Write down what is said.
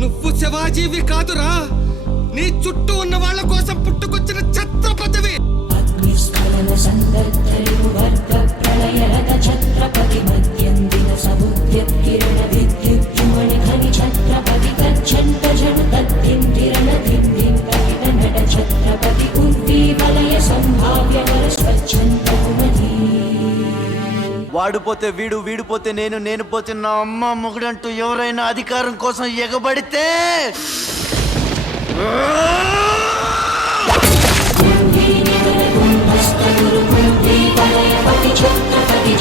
నువ్వు శివాజీవి కాదురా, నీ చుట్టూ ఉన్న వాళ్ళ కోసం పుట్టుకొచ్చిన ఛత్రపతివి. ఛత్రపతి మధ్యందిన సముద్ర కిరణ విద్యుజ్జుమణి ఘని ఛత్రపతి తచ్చంత జను తద్దిందిరణ దిందింపరిత నట ఛత్రపతి ఉర్వీ వలయ సంభావ్య వర స్వచ్ఛందకుమతి. వాడిపోతే వీడు, వీడిపోతే నేను, నేను పోతే నా అమ్మ మొగుడంటూ ఎవరైనా అధికారం కోసం ఎగబడితే ఛత్రపతి